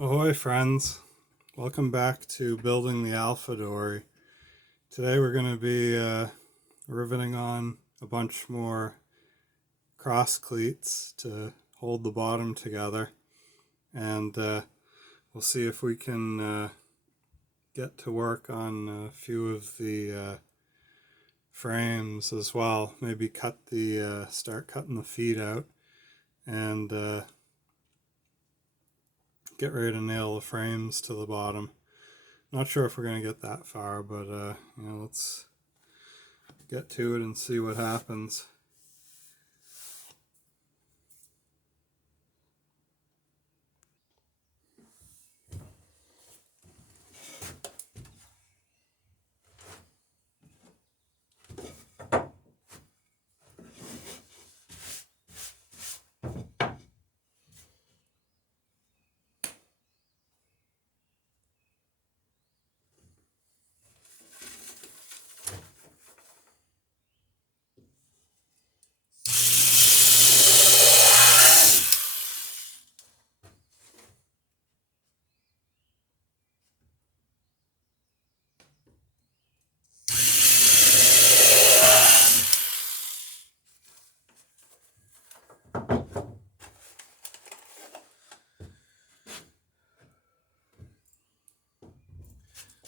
Ahoy friends, welcome back to building the Alpha Dory. Today we're going to be riveting on a bunch more cross cleats to hold the bottom together, and we'll see if we can get to work on a few of the frames as well. Maybe start cutting the feet out and get ready to nail the frames to the bottom. Not sure if we're going to get that far, but let's get to it and see what happens.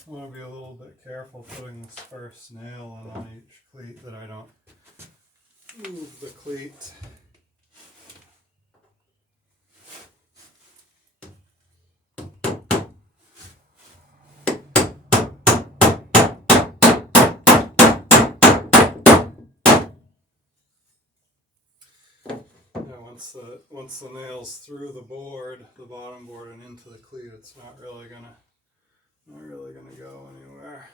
I want to be a little bit careful putting this first nail on each cleat that I don't move the cleat. Once the nail's through the board, the bottom board, and into the cleat, it's not really gonna go anywhere.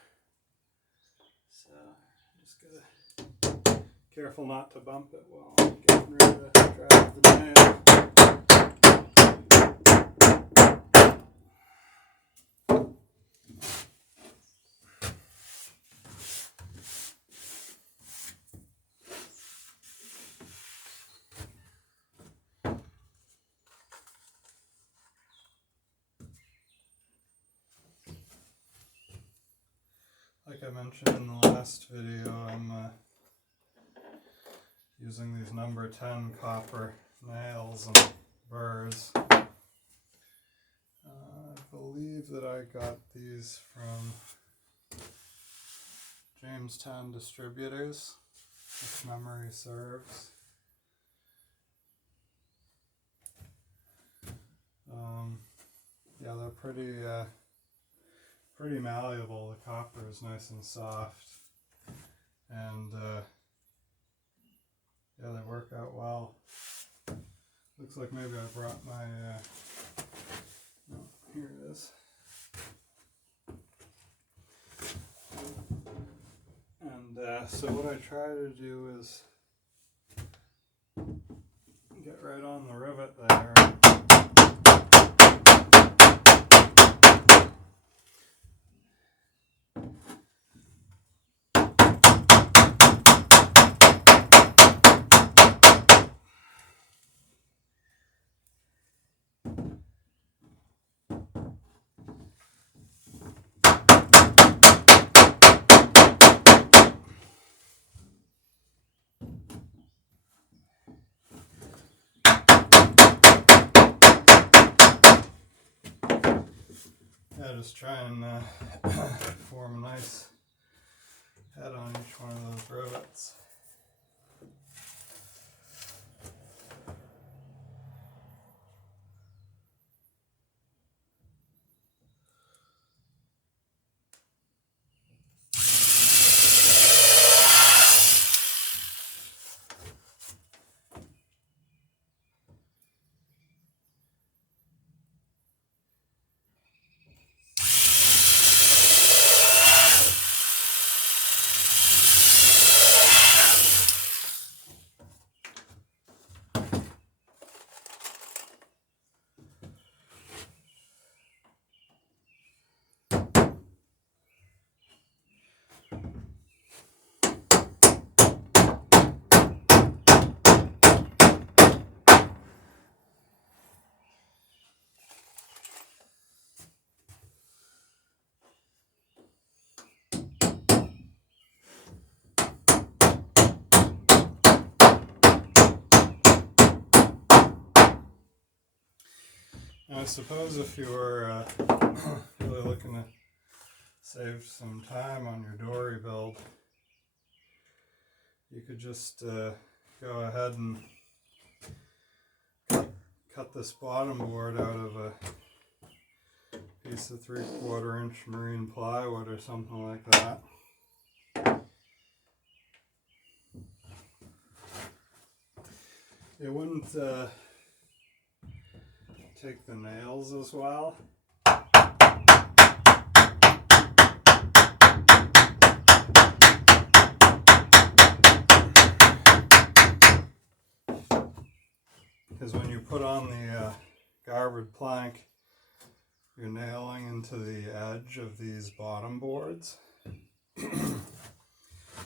So just gotta careful not to bump it while I'm getting ready to drive the nail. Like I mentioned in the last video, I'm using these number 10 copper nails and burrs. I believe that I got these from Jamestown Distributors, if memory serves. Yeah, they're pretty malleable. The copper is nice and soft, and yeah, they work out well. Looks like maybe I brought my no, here it is. And so what I try to do is get right on the rivet there. Yeah, just try and form a nice head on each one of those rivets. I suppose if you were really looking to save some time on your dory build, you could just go ahead and cut this bottom board out of a piece of 3/4 inch marine plywood or something like that. It wouldn't take the nails as well. Because when you put on the garboard plank, you're nailing into the edge of these bottom boards.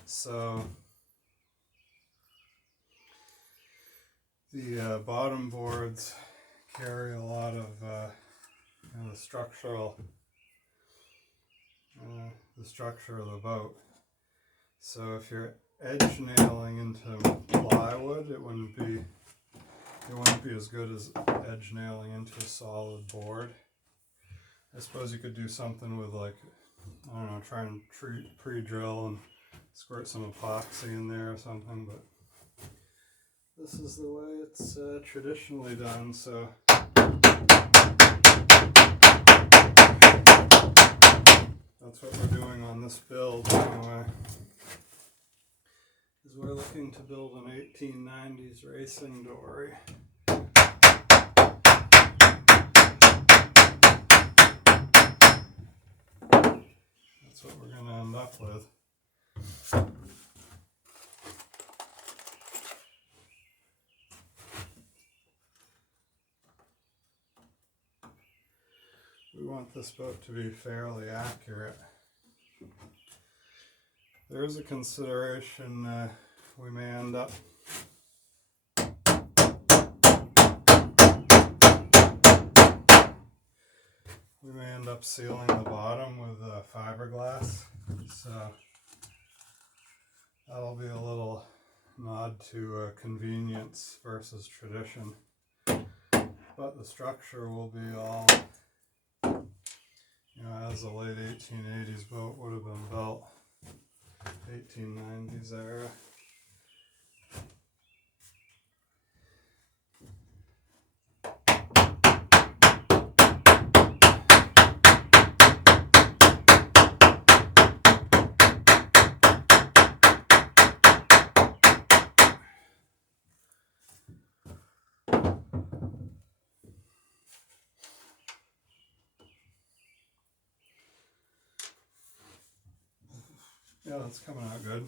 So the bottom boards carry a lot of the structure of the boat. So if you're edge nailing into plywood, it wouldn't be as good as edge nailing into a solid board. I suppose you could do something with, like, I don't know, try and pre-drill and squirt some epoxy in there or something, but this is the way it's traditionally done, so that's what we're doing on this build anyway. Is we're looking to build an 1890s racing dory. That's what we're going to end up with. We want this boat to be fairly accurate. There is a consideration we may end up sealing the bottom with fiberglass, so that'll be a little nod to convenience versus tradition. But the structure will be all, as a late 1880s boat would have been built, 1890s era. Yeah, that's coming out good.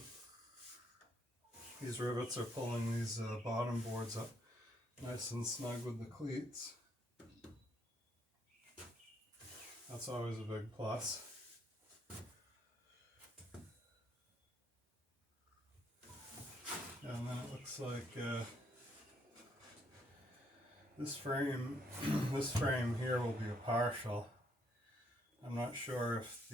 These rivets are pulling these bottom boards up nice and snug with the cleats. That's always a big plus. And then it looks like this frame here will be a partial. I'm not sure if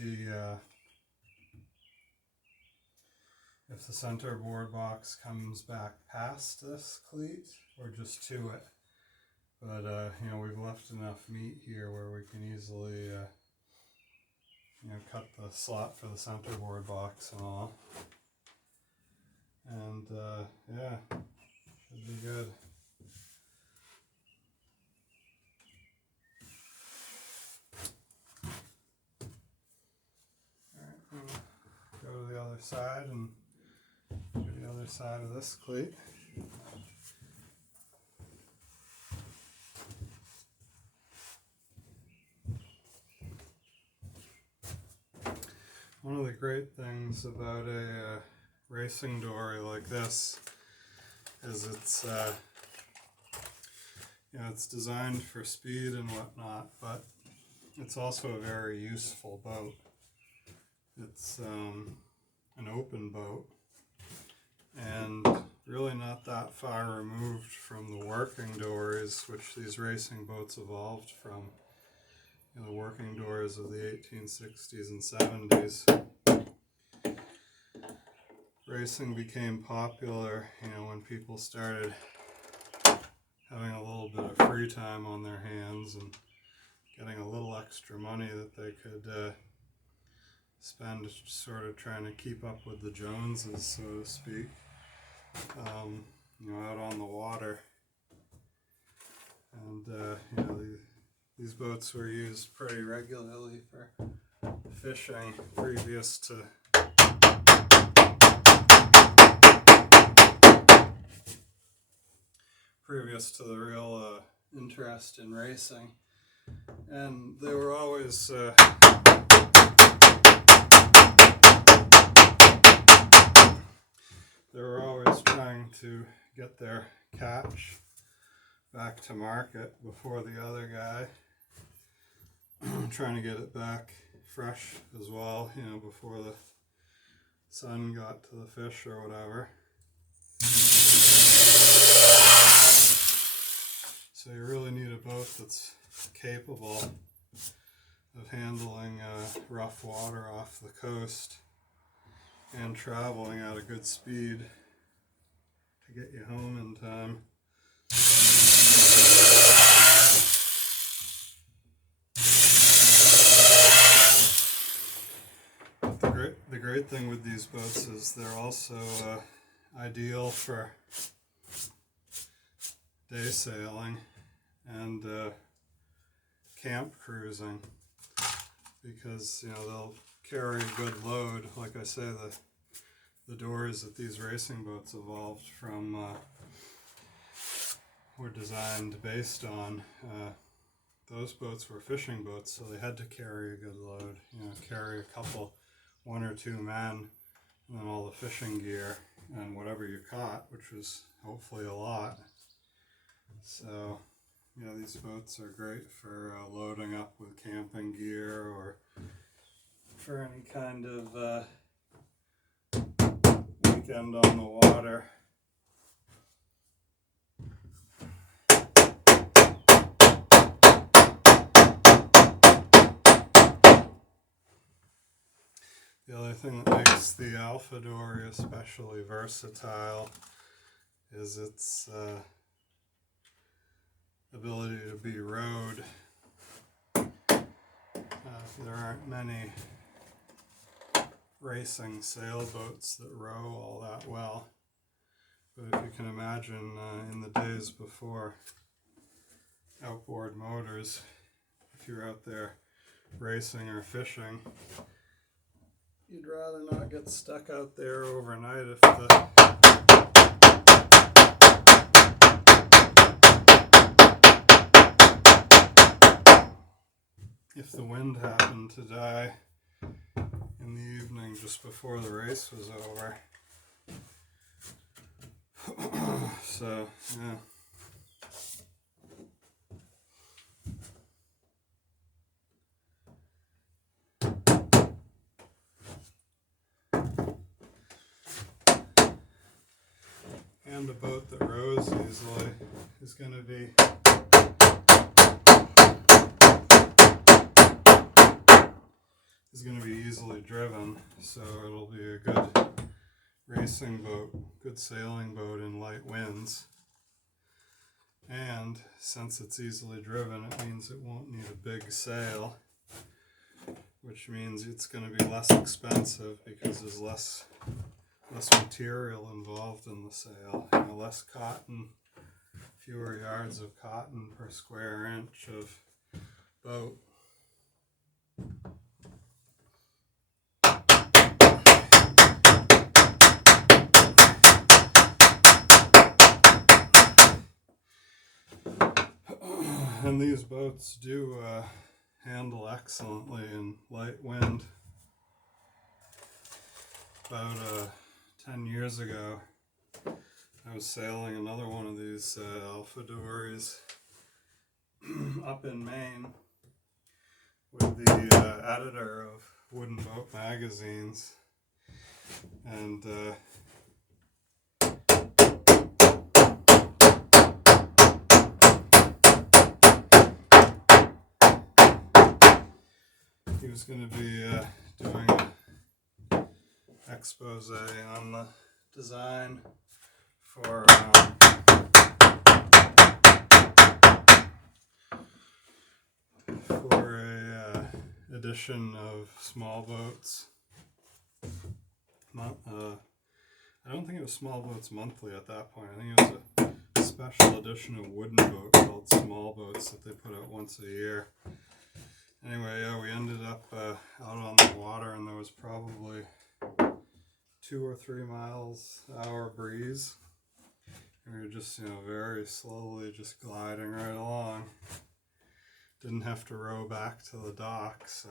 the center board box comes back past this cleat or just to it. But we've left enough meat here where we can easily cut the slot for the center board box and all. And yeah, should be good. Alright, we'll go to the other side and do the other side of this cleat. One of the great things about a racing dory like this is it's it's designed for speed and whatnot, but it's also a very useful boat. It's an open boat and really not that far removed from the working dories, which these racing boats evolved from. The working dories of the 1860s and 70s. Racing became popular, when people started having a little bit of free time on their hands and getting a little extra money that they could spend sort of trying to keep up with the Joneses, so to speak, out on the water. And these boats were used pretty regularly for fishing previous to the real interest in racing. And they were always trying to get their catch back to market before the other guy, trying to get it back fresh as well, before the sun got to the fish or whatever. So you really need a boat that's capable of handling rough water off the coast and traveling at a good speed to get you home in time. But the great thing with these boats is they're also ideal for day sailing and camp cruising, because they'll carry a good load. Like I say, the dories that these racing boats evolved from were designed based on those boats were fishing boats, so they had to carry a good load, carry a couple, 1 or 2 men, and then all the fishing gear and whatever you caught, which was hopefully a lot. So these boats are great for loading up with camping gear or for any kind of weekend on the water. The other thing that makes the Alpha Dory especially versatile is its ability to be rowed. There aren't many racing sailboats that row all that well, but if you can imagine in the days before outboard motors, if you're out there racing or fishing, you'd rather not get stuck out there overnight if the wind happened to die in the evening just before the race was over. So, yeah. And a boat that rows easily is going to be easily driven, so it'll be a good racing boat, good sailing boat in light winds. And since it's easily driven, it means it won't need a big sail, which means it's going to be less expensive because there's less material involved in the sail. Less cotton, fewer yards of cotton per square inch of boat. And these boats do handle excellently in light wind. About 10 years ago, I was sailing another one of these Alpha Dories up in Maine with the editor of Wooden Boat magazines, and he was going to be doing an expose on the design for edition of Small Boats. I don't think it was Small Boats Monthly at that point. I think it was a special edition of Wooden Boat called Small Boats that they put out once a year. Anyway, yeah, we ended up out on the water, and there was probably 2 or 3 miles an hour breeze. And we were just, very slowly just gliding right along. Didn't have to row back to the dock, so.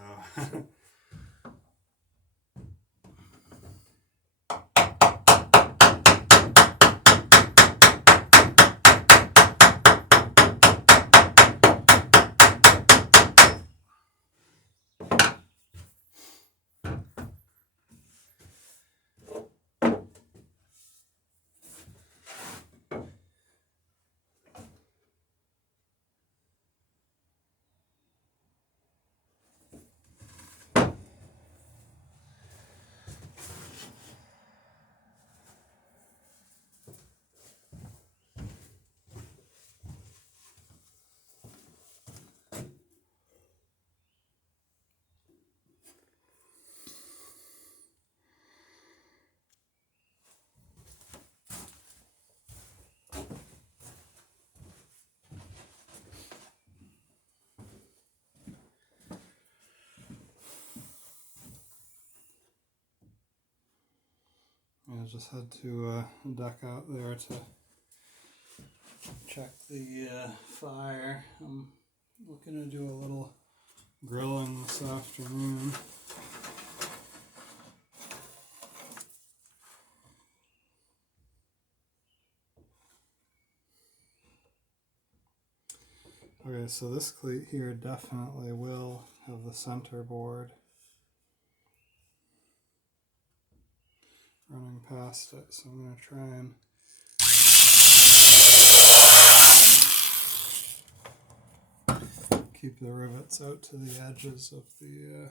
I just had to duck out there to check the fire. I'm looking to do a little grilling this afternoon. Okay, so this cleat here definitely will have the center board running past it, so I'm going to try and keep the rivets out to the edges of the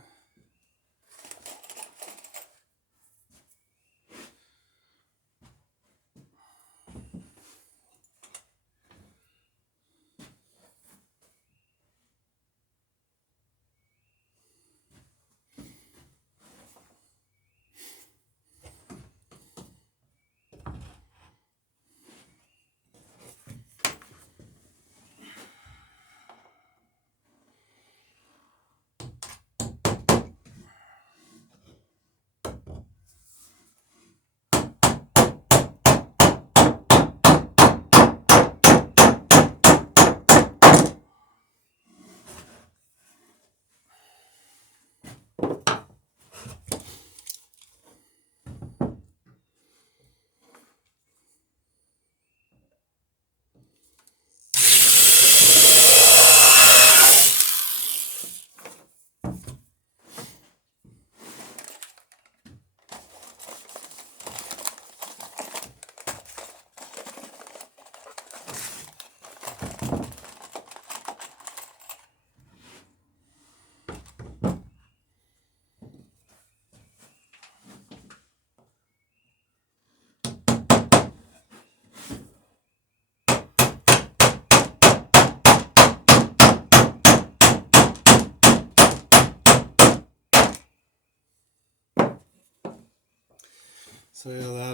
So yeah,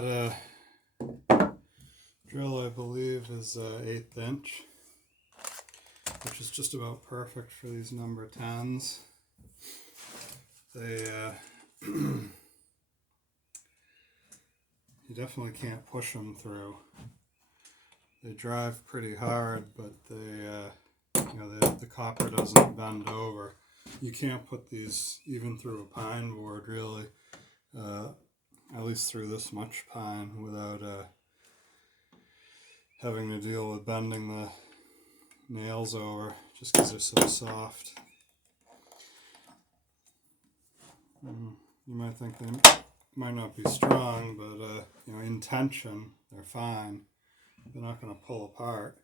that drill I believe is 1/8 inch, which is just about perfect for these number 10s. They you definitely can't push them through. They drive pretty hard, but the copper doesn't bend over. You can't put these even through a pine board, really. At least through this much pine, without having to deal with bending the nails over, just because they're so soft. You might think they might not be strong, but in tension, they're fine. They're not going to pull apart,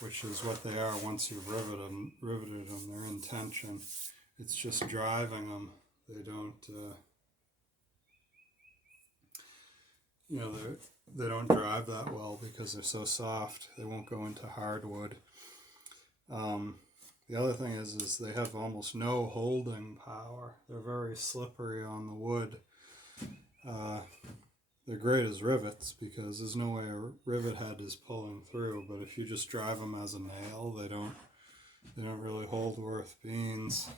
which is what they are once you've riveted them. They're in tension. It's just driving them. They don't, they don't drive that well because they're so soft. They won't go into hardwood. The other thing is they have almost no holding power. They're very slippery on the wood. They're great as rivets because there's no way a rivet head is pulling through. But if you just drive them as a nail, they don't really hold worth beans.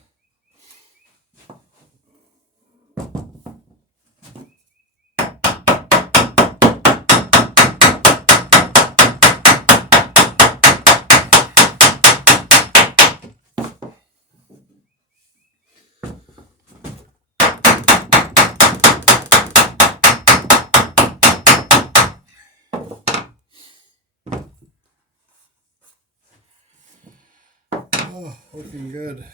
Oh, looking good.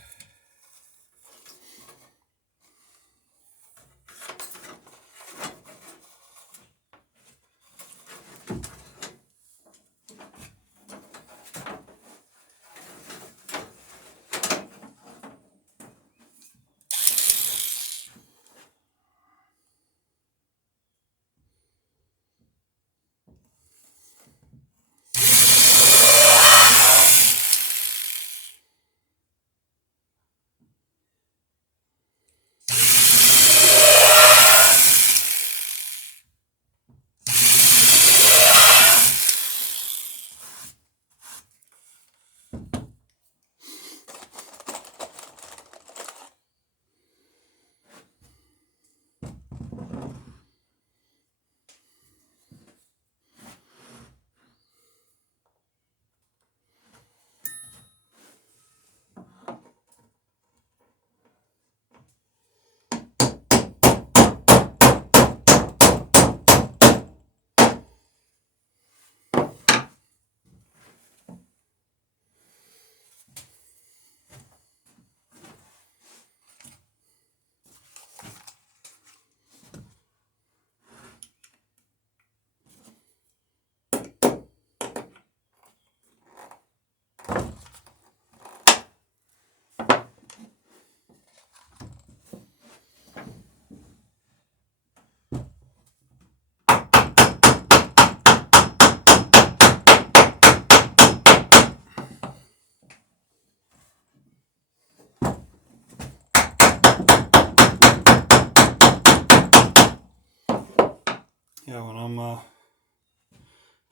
Yeah, when I'm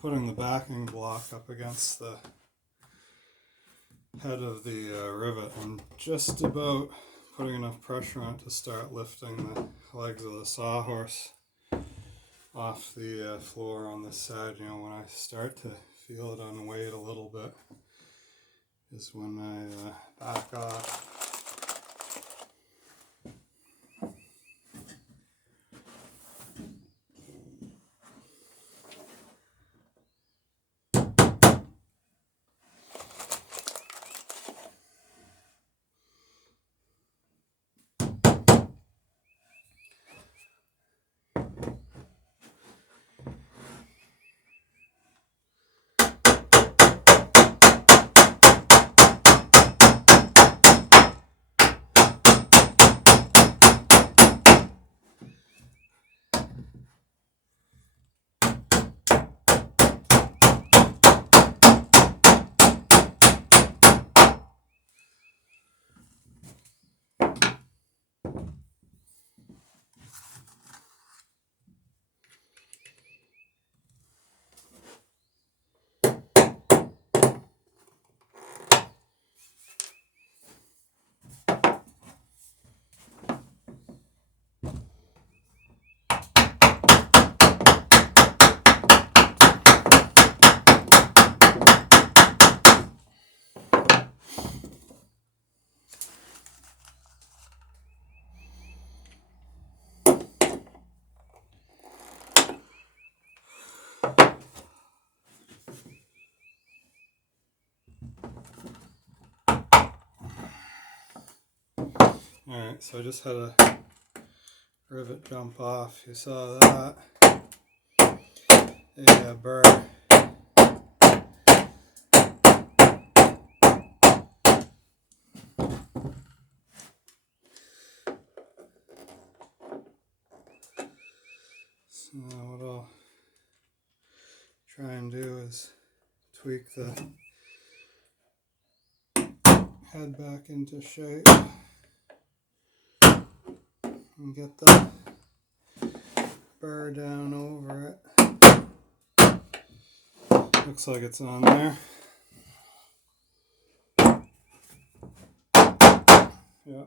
putting the backing block up against the head of the rivet, I'm just about putting enough pressure on it to start lifting the legs of the sawhorse off the floor on this side. You know, when I start to feel it unweight a little bit is when I back off. Alright, so I just had a rivet jump off. You saw that. A burr. So now what I'll try and do is tweak the head back into shape and get the burr down over it. Looks like it's on there. Yeah.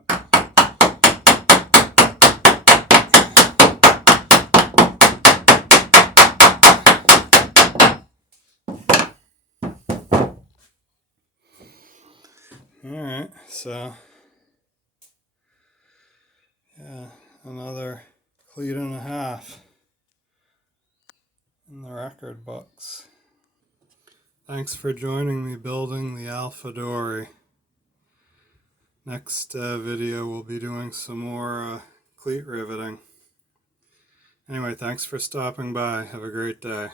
Alright, so yeah, another cleat and a half in the record books. Thanks for joining me building the Alpha Dory. Next video we'll be doing some more cleat riveting. Anyway, thanks for stopping by. Have a great day.